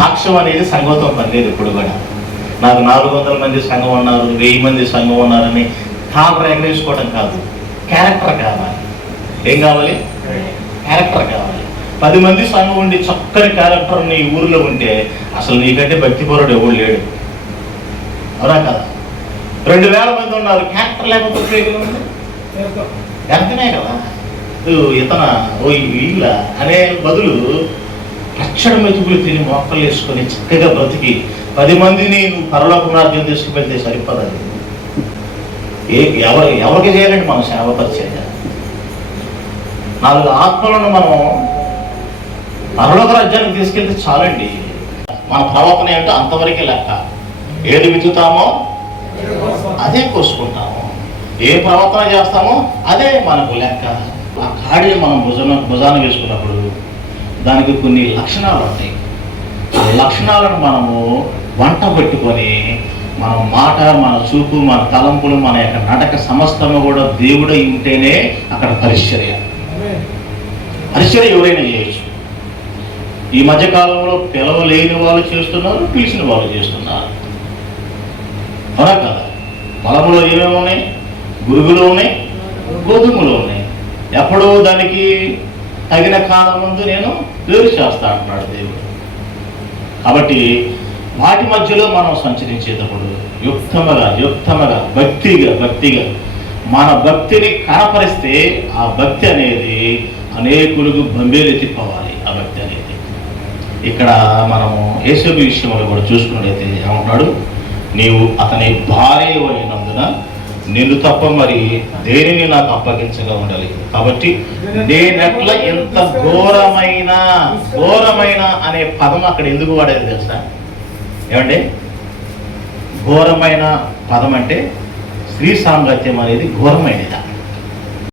సాక్ష్యం అనేది సంఘంతో పని లేదు. ఇప్పుడు కూడా నాకు 400 మంది సంఘం ఉన్నారు, 1000 మంది సంఘం ఉన్నారని కాలర్ ఎగరేసుకోవడం కాదు, క్యారెక్టర్ కావాలి. ఏం కావాలి? క్యారెక్టర్ కావాలి. 10 మంది సంఘం ఉండి చక్కని క్యారెక్టర్ నీ ఊరిలో ఉంటే అసలు నీకంటే భక్తిపరుడు ఎవడు లేడు. అవునా కదా? 2000 మంది ఉన్నారు, క్యారెక్టర్ లేకపోతే ఉపయోగం ఉంది? వ్యర్థమే కదా. ఇతన వీళ్ళ అనే బదులు లక్షణ మెతుకులు తిని మొక్కలు వేసుకొని చక్కగా బ్రతికి 10 మందిని నువ్వు పరలోక రాజ్యం తీసుకువెళ్తే సరిపోదండి. ఎవరికి చేయాలండి మనం సేవ పరిచయం? 4 ఆత్మలను మనం పరలోక రాజ్యానికి తీసుకెళ్తే చాలండి. మన ప్రవర్తన ఏంటో అంతవరకే లెక్క. ఏది విత్తుతామో అదే కోసుకుంటాము, ఏ ప్రవర్తన చేస్తామో అదే మనకు లెక్క. ఆ కాడి మనం భుజాన వేసుకున్నప్పుడు దానికి కొన్ని లక్షణాలు ఉంటాయి. ఆ లక్షణాలను మనము వంట పెట్టుకొని మన మాట, మన చూపు, మన తలంపులు, మన యొక్క నడక సమస్తము కూడా దేవుడు ఉంటేనే అక్కడ పరిచర్య. పరిచర్య ఎవరైనా చేయొచ్చు. ఈ మధ్యకాలంలో పిలవలేని వాళ్ళు చేస్తున్నారు, పిలిచిన వాళ్ళు చేస్తున్నారు. అవునా కదా? పొలంలో ఏమేమి ఉన్నాయి? గురుగులు ఉన్నాయి, గోధుమలు ఉన్నాయి. ఎప్పుడో దానికి తగిన కాలం ముందు నేను వేరు చేస్తా అంటున్నాడు దేవుడు. కాబట్టి వాటి మధ్యలో మనం సంచరించేటప్పుడు యుక్తముగా భక్తిగా మన భక్తిని కనపరిస్తే ఆ భక్తి అనేది అనేకులకు బంబేలు తిప్పవాలి. ఆ భక్తి అనేది ఇక్కడ మనము యేసోబు విషయంలో కూడా చూసుకున్నట్లయితే ఏమంటున్నాడు? నీవు అతని భార్య అయినందున నిన్ను తప్ప మరి దేనిని నాకు అప్పగించగా ఉండాలి. కాబట్టి నేనెట్ల ఎంత ఘోరమైన అనే పదం అక్కడ ఎందుకు వాడేది తెలుసా? ఏమండి? ఘోరమైన పదం అంటే స్త్రీ సాంగత్యం అనేది ఘోరమైనదా?